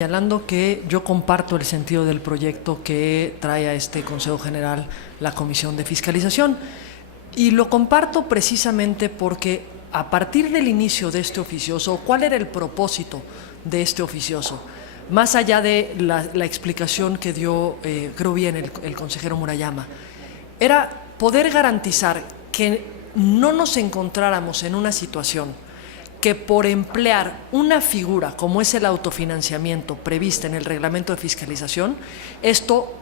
Señalando que yo comparto el sentido del proyecto que trae a este Consejo General la Comisión de Fiscalización, y lo comparto precisamente porque a partir del inicio de este oficioso, ¿cuál era el propósito de este oficioso? Más allá de la explicación que dio, creo bien, el consejero Murayama, era poder garantizar que no nos encontráramos en una situación que por emplear una figura como es el autofinanciamiento prevista en el reglamento de fiscalización, esto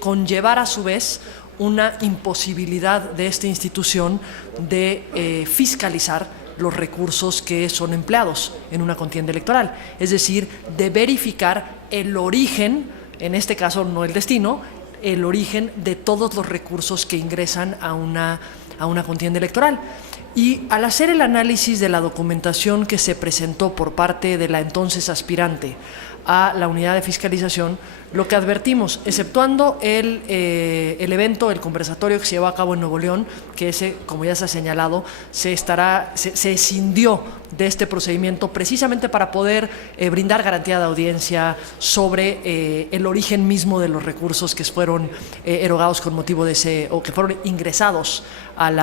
conllevara a su vez una imposibilidad de esta institución de fiscalizar los recursos que son empleados en una contienda electoral, es decir, de verificar el origen, en este caso no el destino, el origen de todos los recursos que ingresan a una contienda electoral. Y al hacer el análisis de la documentación que se presentó por parte de la entonces aspirante a la unidad de fiscalización, lo que advertimos, exceptuando el evento, el conversatorio que se llevó a cabo en Nuevo León, que ese, como ya se ha señalado, se escindió de este procedimiento precisamente para poder brindar garantía de audiencia sobre el origen mismo de los recursos que fueron erogados con motivo de ese, o que fueron ingresados al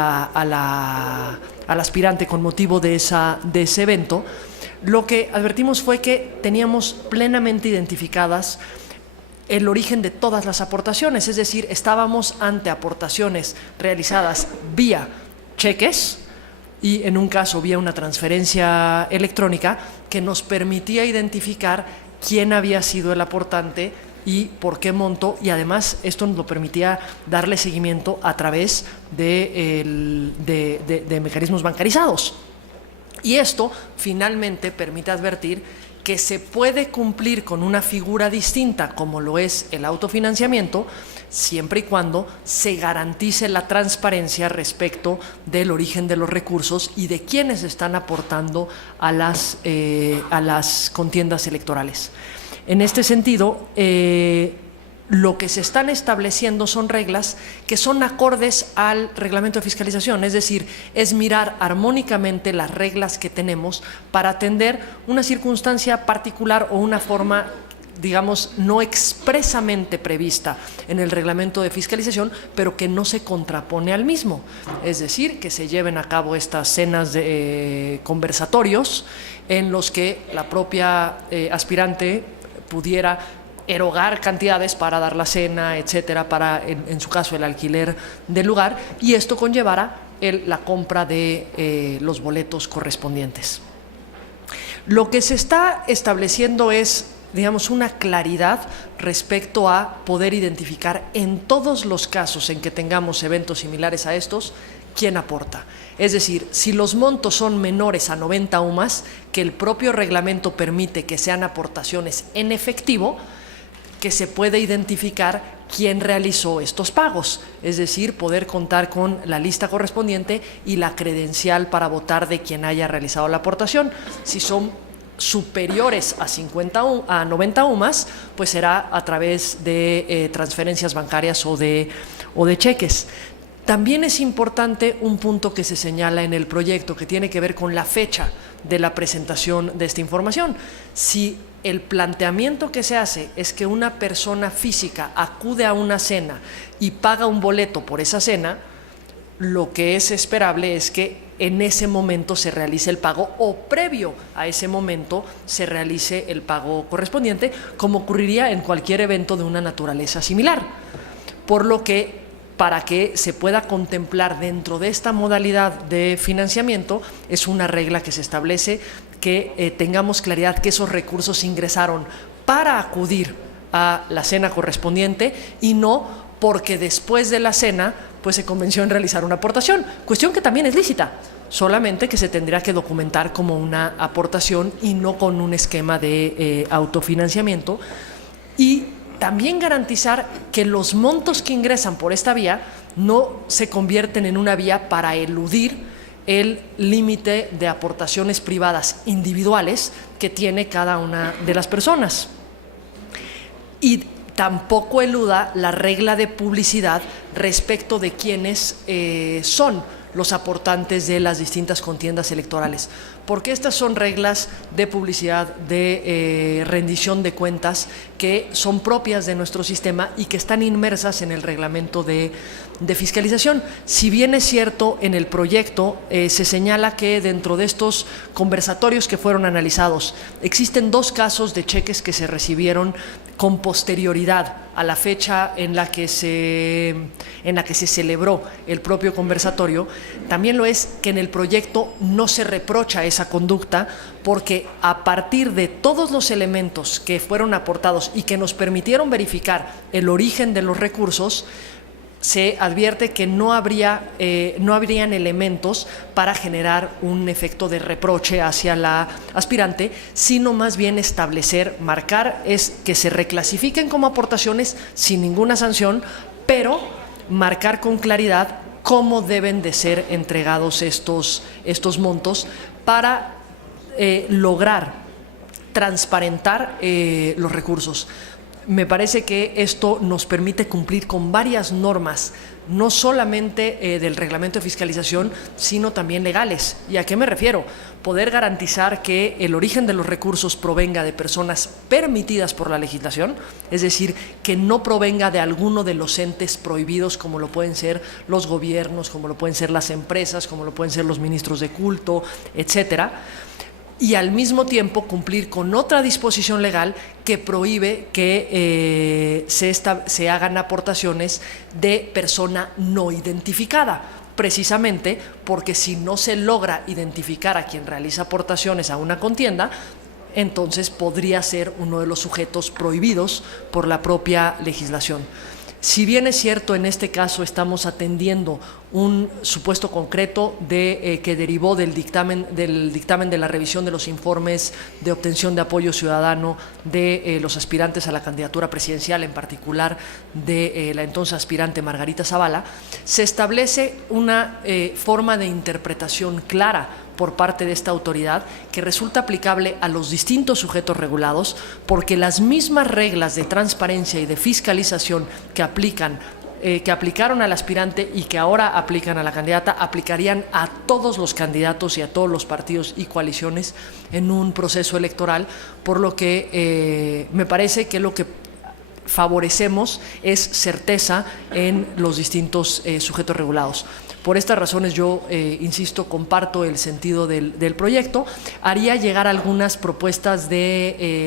aspirante con motivo de ese evento. Lo que advertimos fue que teníamos plenamente identificadas el origen de todas las aportaciones, es decir, estábamos ante aportaciones realizadas vía cheques y en un caso vía una transferencia electrónica que nos permitía identificar quién había sido el aportante y por qué monto, y además esto nos lo permitía darle seguimiento a través de mecanismos bancarizados. Y esto finalmente permite advertir que se puede cumplir con una figura distinta como lo es el autofinanciamiento, siempre y cuando se garantice la transparencia respecto del origen de los recursos y de quienes están aportando a las contiendas electorales. En este sentido, lo que se están estableciendo son reglas que son acordes al reglamento de fiscalización, es decir, es mirar armónicamente las reglas que tenemos para atender una circunstancia particular o una forma, digamos, no expresamente prevista en el reglamento de fiscalización, pero que no se contrapone al mismo. Es decir, que se lleven a cabo estas cenas de conversatorios en los que la propia aspirante pudiera erogar cantidades para dar la cena, etcétera, para, en su caso, el alquiler del lugar, y esto conllevara la compra de los boletos correspondientes. Lo que se está estableciendo es, digamos, una claridad respecto a poder identificar en todos los casos en que tengamos eventos similares a estos, quién aporta. Es decir, si los montos son menores a 90 UMAS, que el propio reglamento permite que sean aportaciones en efectivo, que se puede identificar quién realizó estos pagos, es decir, poder contar con la lista correspondiente y la credencial para votar de quien haya realizado la aportación. Si son superiores a 90 UMAS, pues será a través de transferencias bancarias o de cheques. También es importante un punto que se señala en el proyecto que tiene que ver con la fecha de la presentación de esta información. Si el planteamiento que se hace es que una persona física acude a una cena y paga un boleto por esa cena, lo que es esperable es que en ese momento se realice el pago o previo a ese momento se realice el pago correspondiente, como ocurriría en cualquier evento de una naturaleza similar. Por lo que, para que se pueda contemplar dentro de esta modalidad de financiamiento, es una regla que se establece que tengamos claridad que esos recursos ingresaron para acudir a la cena correspondiente y no porque después de la cena pues se convenció en realizar una aportación, cuestión que también es lícita, solamente que se tendría que documentar como una aportación y no con un esquema de autofinanciamiento. Y también garantizar que los montos que ingresan por esta vía no se convierten en una vía para eludir el límite de aportaciones privadas individuales que tiene cada una de las personas. Y tampoco eluda la regla de publicidad respecto de quiénes son los aportantes de las distintas contiendas electorales, porque estas son reglas de publicidad, de rendición de cuentas que son propias de nuestro sistema y que están inmersas en el reglamento de fiscalización. Si bien es cierto, en el proyecto se señala que dentro de estos conversatorios que fueron analizados existen 2 casos de cheques que se recibieron con posterioridad a la fecha en la que se celebró el propio conversatorio. También lo es que en el proyecto no se reprocha esa conducta, porque a partir de todos los elementos que fueron aportados y que nos permitieron verificar el origen de los recursos, se advierte que no habrían elementos para generar un efecto de reproche hacia la aspirante, sino más bien establecer, marcar, es que se reclasifiquen como aportaciones sin ninguna sanción, pero marcar con claridad cómo deben de ser entregados estos montos para lograr transparentar los recursos. Me parece que esto nos permite cumplir con varias normas, no solamente del reglamento de fiscalización, sino también legales. ¿Y a qué me refiero? Poder garantizar que el origen de los recursos provenga de personas permitidas por la legislación, es decir, que no provenga de alguno de los entes prohibidos, como lo pueden ser los gobiernos, como lo pueden ser las empresas, como lo pueden ser los ministros de culto, etcétera. Y al mismo tiempo cumplir con otra disposición legal que prohíbe que se hagan aportaciones de persona no identificada, precisamente porque si no se logra identificar a quien realiza aportaciones a una contienda, entonces podría ser uno de los sujetos prohibidos por la propia legislación. Si bien es cierto, en este caso estamos atendiendo un supuesto concreto que derivó del dictamen de la revisión de los informes de obtención de apoyo ciudadano de los aspirantes a la candidatura presidencial, en particular de la entonces aspirante Margarita Zavala, se establece una forma de interpretación clara por parte de esta autoridad que resulta aplicable a los distintos sujetos regulados, porque las mismas reglas de transparencia y de fiscalización que aplicaron al aspirante y que ahora aplican a la candidata, aplicarían a todos los candidatos y a todos los partidos y coaliciones en un proceso electoral, por lo que me parece que lo que favorecemos es certeza en los distintos sujetos regulados. Por estas razones yo, insisto, comparto el sentido del proyecto. Haría llegar algunas propuestas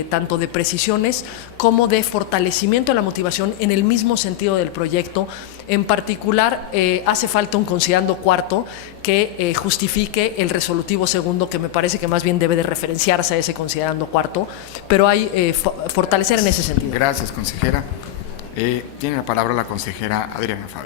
tanto de precisiones como de fortalecimiento de la motivación en el mismo sentido del proyecto. En particular, hace falta un considerando cuarto que justifique el resolutivo segundo, que me parece que más bien debe de referenciarse a ese considerando cuarto, pero hay fortalecer en ese sentido. Gracias, consejera. Tiene la palabra la consejera Adriana Fabio.